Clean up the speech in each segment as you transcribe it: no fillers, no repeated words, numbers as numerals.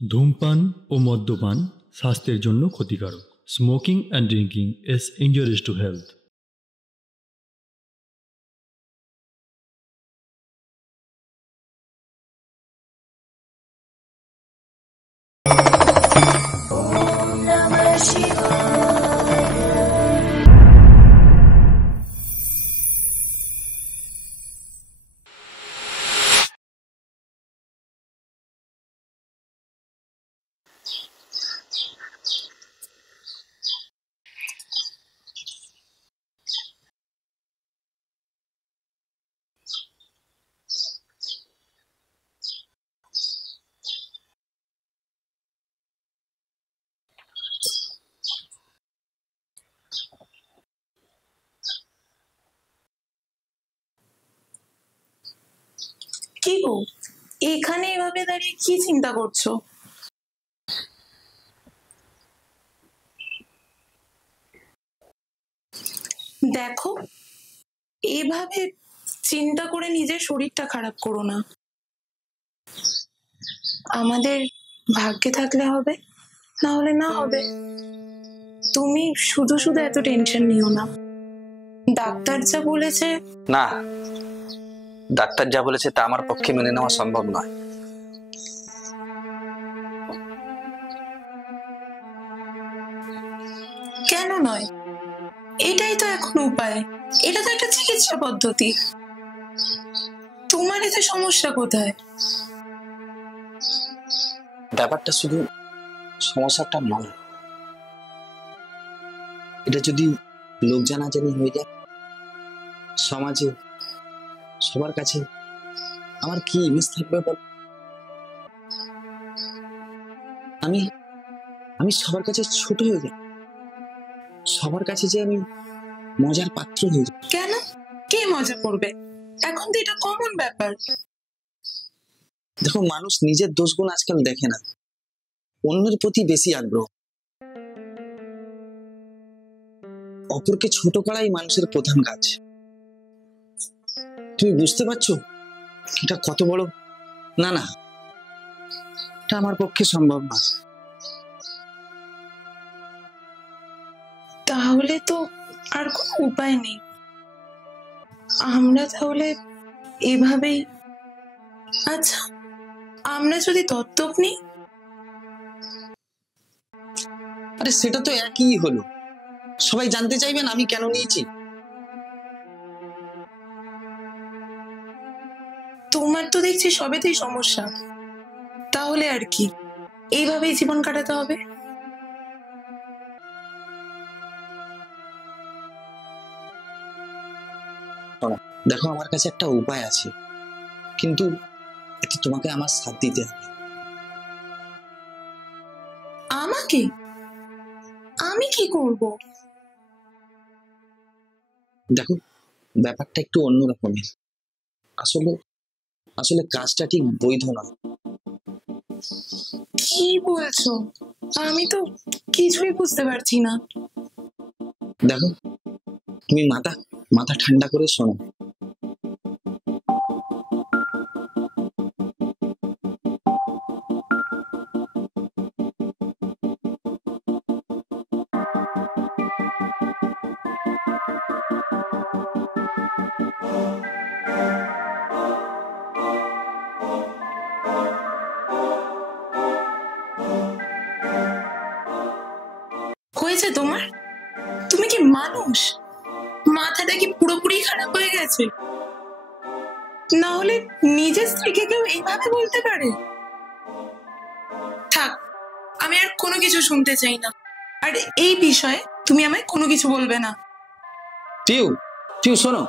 ধূমপান ও মদ্যপান স্বাস্থ্যের জন্য ক্ষতিকারক। Smoking and drinking is injurious to health. কি গো, এখানে এভাবে দাঁড়িয়ে কি চিন্তা করছো? দেখো, এভাবে চিন্তা করে নিজের শরীরটা খারাপ করো না। আমাদের ভাগ্যে থাকলে হবে, না হলে না হবে। তুমি শুধু শুধু এত টেনশন নিও না। ডাক্তার যা বলেছে, না, ডাক্তার যা বলেছে তা আমার পক্ষে মেনে নেওয়া সম্ভব নয়। কেন নয়? এটাই তো এখন উপায়। এটা তো একটা চিকিৎসা পদ্ধতি। তোমার এতে সমস্যা কোথায়? ব্যাপারটা শুধু সমস্যাটা নয়, এটা যদি লোক জানাজানি হয়ে যায় সমাজে, সবার কাছে আমার কি ইমেজ থাকবে? আমি আমি সবার কাছে ছোট হয়ে যাই, সবার কাছে যে আমি মজার পাত্র হয়ে যাই। কেন? কে মজা করবে? এখন তো এটা কমন ব্যাপার। দেখো, মানুষ নিজের দোষগুণ আজকাল দেখে না, অন্যের প্রতি বেশি আগ্রহ। অপরকে ছোট করাই মানুষের প্রধান কাজ। তুমি বুঝতে পারছো এটা কত বড়? না না, এটা আমার পক্ষে সম্ভব না। তাহলে তো আর কোনো উপায় নেই। আমরা তাহলে এভাবেই, আচ্ছা, আমরা যদি দত্তক নিই? আরে সেটা তো একই হলো, সবাই জানতে চাইবেন আমি কেন নিয়েছি। তোমার তো দেখছি সবেতেই সমস্যা। তাহলে আর কি, এইভাবেই জীবন কাটাতে হবে। দেখো, আমার কাছে একটা উপায় আছে, কিন্তু এতে তোমাকে আমার সাথ দিতে হবে। আমাকে? আমি কি করব? দেখো, ব্যাপারটা একটু অন্য রকমের। আসলে আসলে কাজটা ঠিক বৈধ নয়। কি বলছো? আমি তো কিছুই বুঝতে পারছি না। দেখো, তুমি মাথা মাথা ঠান্ডা করে শোনো। হয়েছে তোমার? তুমি কি মানুষ? মাথাটা কি পুরোপুরি খারাপ হয়ে গেছে? না হলে নিজের স্ত্রীকে কেউ এইভাবে বলতে পারে? থাক, আমি আর কোনো কিছু শুনতে চাই না। আর এই বিষয়ে তুমি আমায় কোনো কিছু বলবে না। পিউ, পিউ শোনো।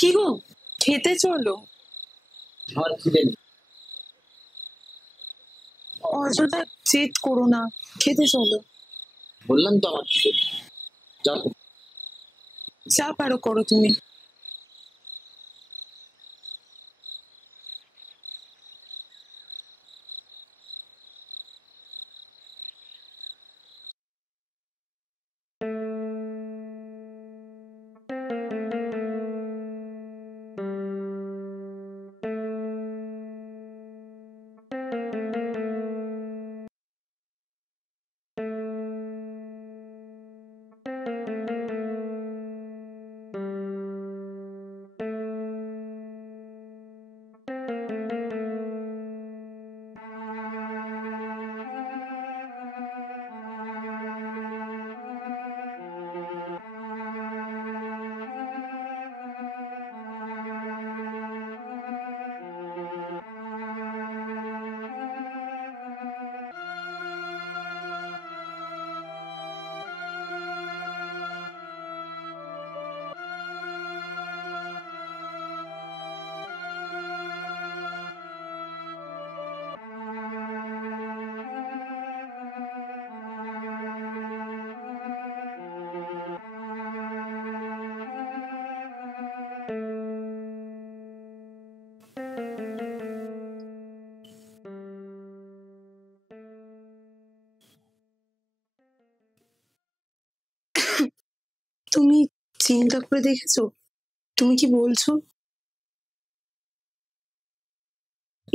কি গো, খেতে চলো। আমার খিদে নেই। অযথা জেদ করো না, খেতে চলো। বললাম তো আমার খিদে নেই। যাও। যা পারো করো তুমি। তুমি চিন্তা করে দেখেছো? তুমি কি বলছো?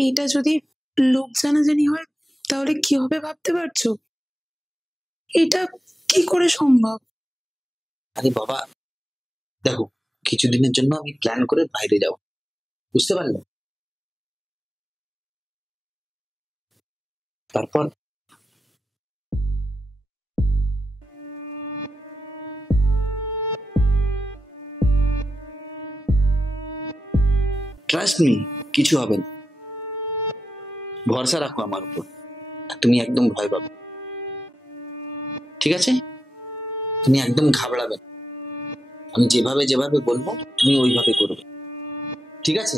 এটা যদি লোক জানাজানি হয় তাহলে কি হবে ভাবতে পারছো? এটা কি করে সম্ভব? আরে বাবা, দেখো, কিছুদিনের জন্য আমি প্ল্যান করে বাইরে যাব, বুঝতে পারলে? তারপর ট্রাস্ট মি, কিছু হবে না, ভরসা রাখো আমার উপর। আর তুমি একদম ভয় পাবে, ঠিক আছে? তুমি একদম ঘাবড়াবে না। আমি যেভাবে যেভাবে বলবো তুমি ওইভাবে করবে, ঠিক আছে?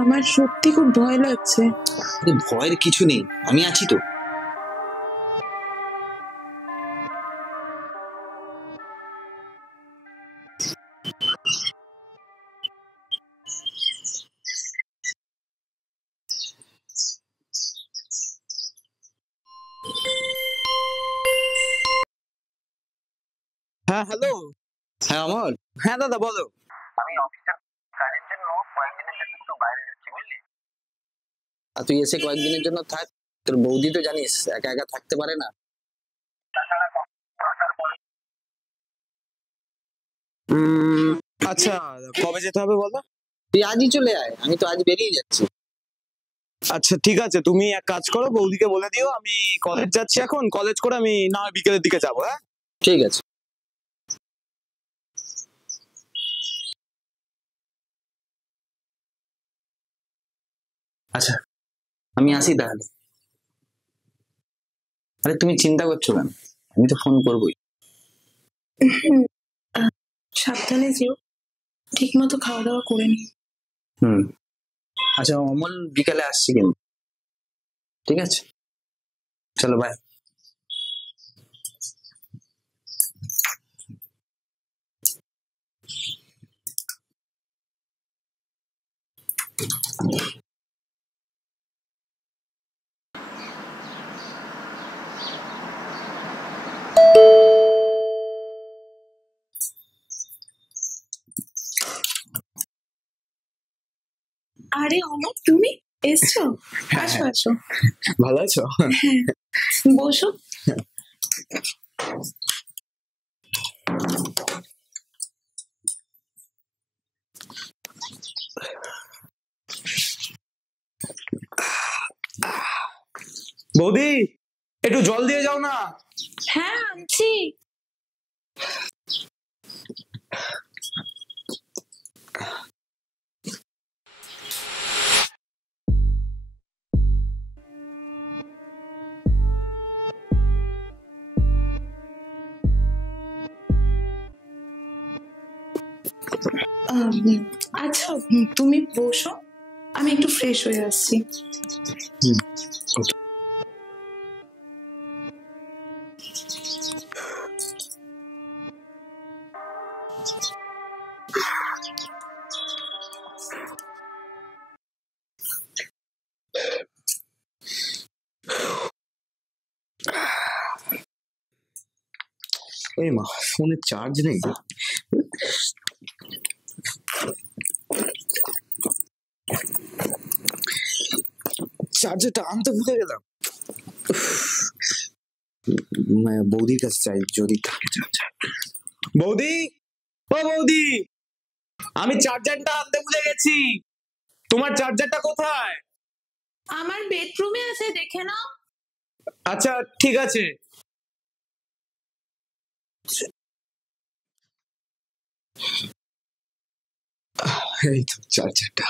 আমার সত্যি খুব ভয় লাগছে। আরে ভয়ের কিছু নেই, আমি আছি তো। হ্যাঁ হ্যালো। হ্যাঁ অমর, হ্যাঁ দাদা বলো। আমি অফিসের কাজের জন্য কয়েকদিনের জন্য একটু বাইরে যাচ্ছি, বুঝলি? আর তুই এসে কয়েকদিনের জন্য থাক, তোর বৌদি তো জানিস একা একা থাকতে পারে না। আচ্ছা, কবে যেতে হবে বলো? তুই আজই চলে আয়, আমি তো আজ বেরিয়ে যাচ্ছি। আচ্ছা ঠিক আছে, তুমি এক কাজ করো, বৌদিকে বলে দিও আমি কলেজ যাচ্ছি, এখন কলেজ করে আমি না হয় বিকেলের দিকে যাবো। হ্যাঁ ঠিক আছে। আচ্ছা, আমি আসি তাহলে। আরে তুমি চিন্তা করছো কেন, আমি তো ফোন করবোই। সাবধানে যেও, ঠিক মতো খাওয়া দাওয়া করে নি। হুম। আচ্ছা অমল বিকালে আসছি কিন্তু, ঠিক আছে? চলো বাই। আরে অমর, তুমি এসছো? আসো আসো, ভালো আছো? বসো। বৌদি একটু জল দিয়ে যাও না। হ্যাঁ আনছি। আচ্ছা, তুমি বসো, আমি একটু ফ্রেশ হয়ে আসছি। এই মা, ফোনে চার্জ নেই। চার্জারটা আনতে ভুলে গেলাম। বৌদির কাছে চাই যদি থাকে চার্জার। বৌদি, ও বৌদি, আমি চার্জারটা আনতে ভুলে গেছি, তোমার চার্জারটা কোথায়? আমার বেডরুমে আছে, দেখে নাও। আচ্ছা ঠিক আছে। এই তো চার্জারটা।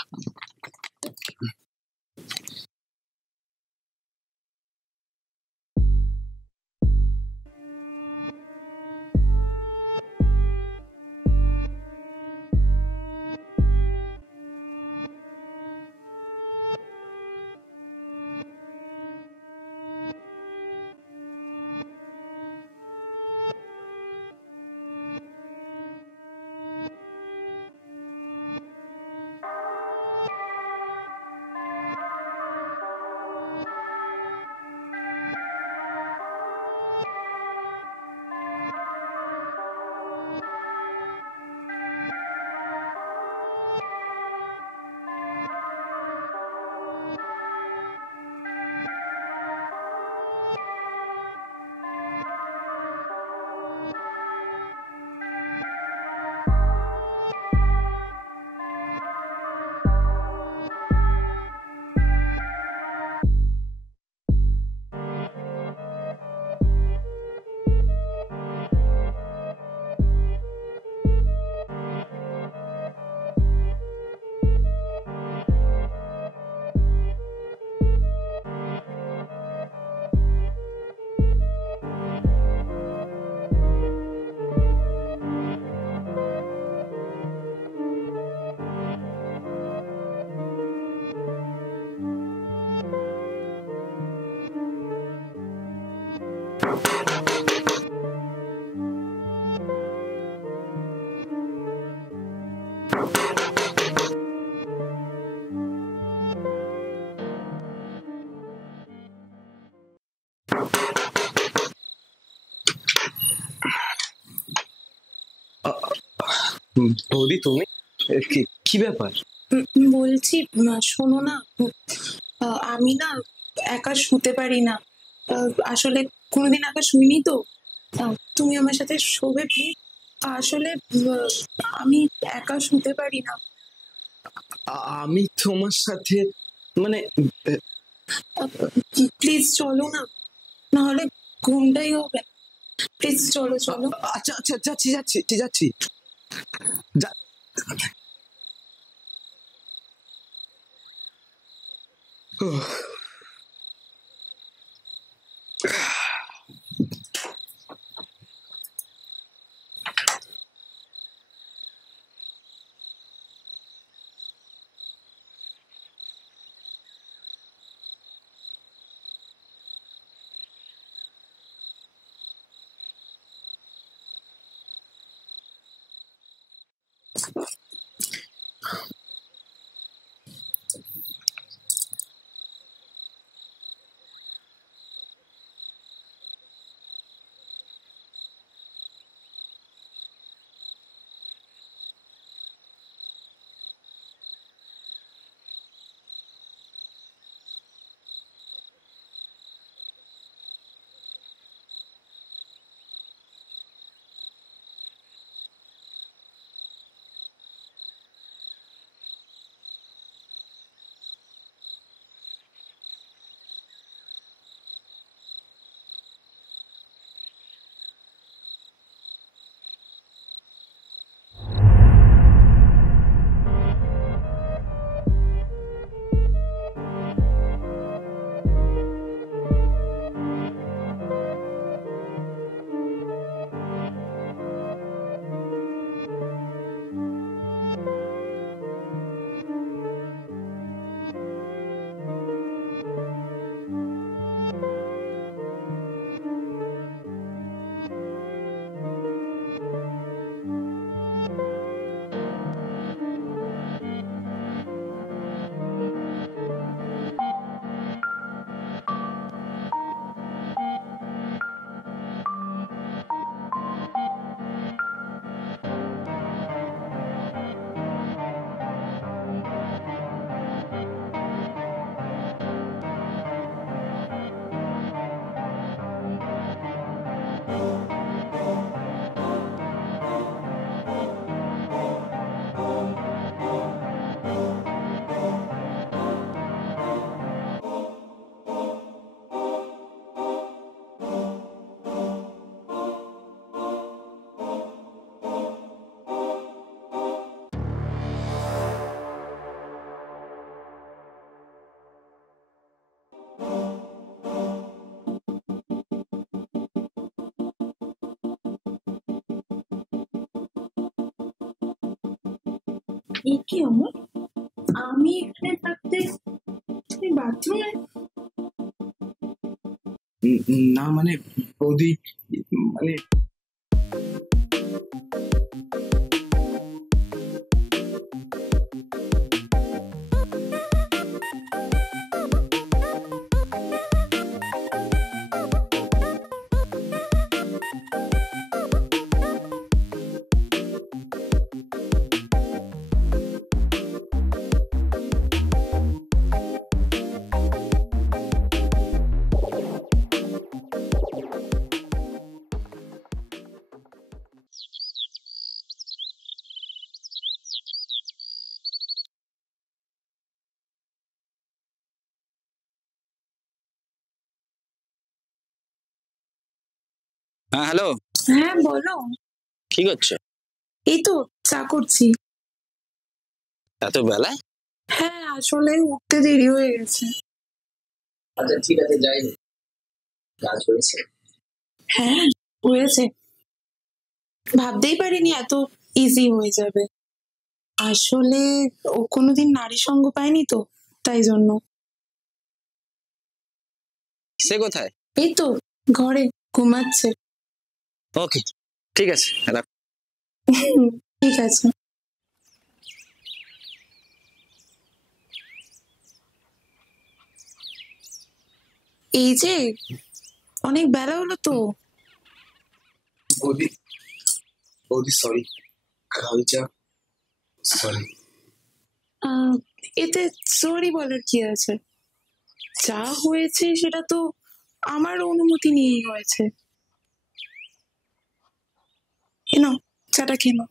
বৌদি তুমি কি ব্যাপার? বলছি শোনো না, আমি না একা শুতে পারি না। আসলে কোনোদিন একা শুইনি তো। তুমি আমার সাথে শোবে প্লিজ। আসলে আমি একা শুতে পারি না। আমি তোমার সাথে মানে প্লিজ চলো না, নাহলে ঘুমটাই হবে। প্লিজ চলো চলো। আচ্ছা আচ্ছা যাচ্ছি যাচ্ছি যাচ্ছি। কি আমার, আমি এখানে থাকতে তুমি বাথরুমে? না মানে বৌদি মানে হ্যাঁ হ্যালো, হ্যাঁ বলো। কি করছো? এই তো চা করছি। এত বেলায়? হ্যাঁ আসলে উঠতে দেরি হয়ে গেছে। আচ্ছা ঠিক আছে, যাই হোক, কাজ হয়েছে। হ্যাঁ হয়েছে, ভাবতেই পারিনি এত ইজি হয়ে যাবে। আসলে ও কোনোদিন নারী সঙ্গ পায়নি তো, তাই জন্য। সে কোথায়? এই তো ঘরে ঘুমাচ্ছে। ওকে ঠিক আছে, রাখ। ঠিক আছে। এই যে অনেক বেলা হলো তো। বৌদি বৌদি সরি। কালচা সরি। এতে সরি বলার কি আছে? যা হয়েছে সেটা তো আমার অনুমতি নিয়েই হয়েছে। এনো, চাটা খেয়ে নাও।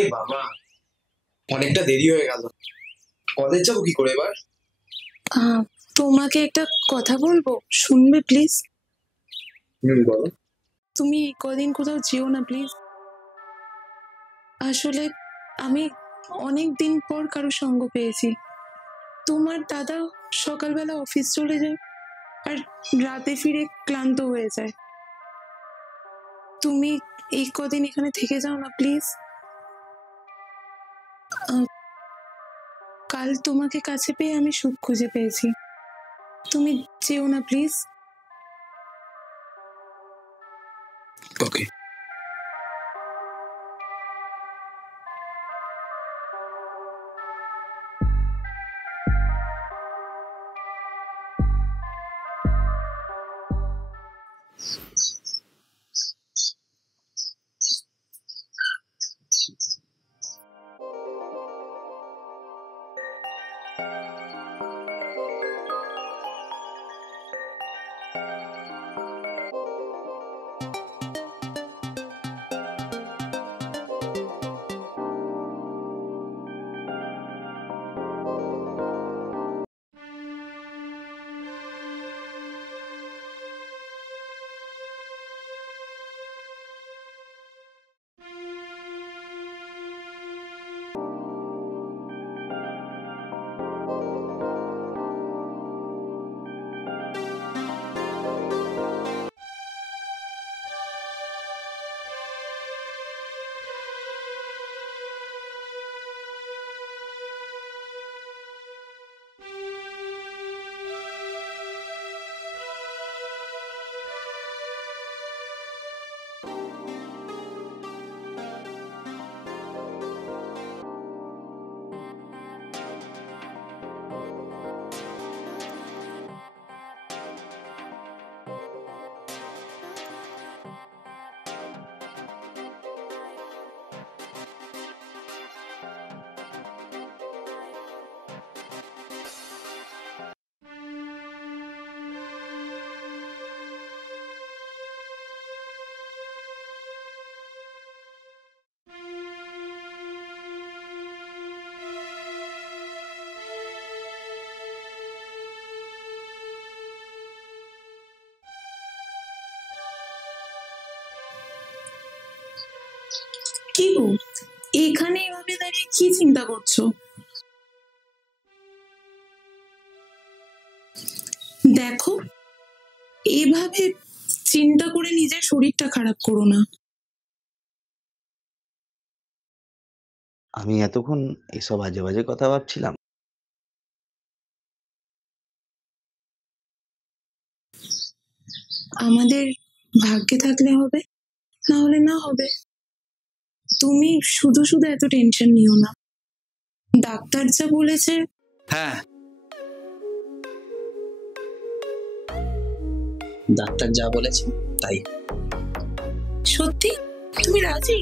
এ বাবা, অনেকটা দেরি হয়ে গেল, কলেজ যাবো কি করে এবার? তোমাকে একটা কথা বলবো, শুনবে প্লিজ? বলো। তুমি এই কদিন কোথাও যেও না প্লিজ। আসলে আমি অনেক দিন পর কারো সঙ্গ পেয়েছি। তোমার দাদা সকালবেলা অফিস চলে যায় আর রাতে ফিরে ক্লান্ত হয়ে যায়। তুমি এই কদিন এখানে থেকে যাও না প্লিজ। কাল তোমাকে কাছে পেয়ে আমি সুখ খুঁজে পেয়েছি। তুমি যেও না প্লিজ। ওকে। কি গো, এখানে এভাবে দাঁড়িয়ে কি চিন্তা করছো? দেখো, এভাবে চিন্তা করে নিজের শরীরটা খারাপ করো না। আমি এতক্ষণ এসব আজে বাজে কথা ভাবছিলাম। আমাদের ভাগ্যে থাকলে হবে, না হলে না হবে। তুমি শুধু শুধু এত টেনশন নিও না। ডাক্তার যা বলেছে। হ্যাঁ, ডাক্তার যা বলেছে তাই। সত্যি তুমি রাজি?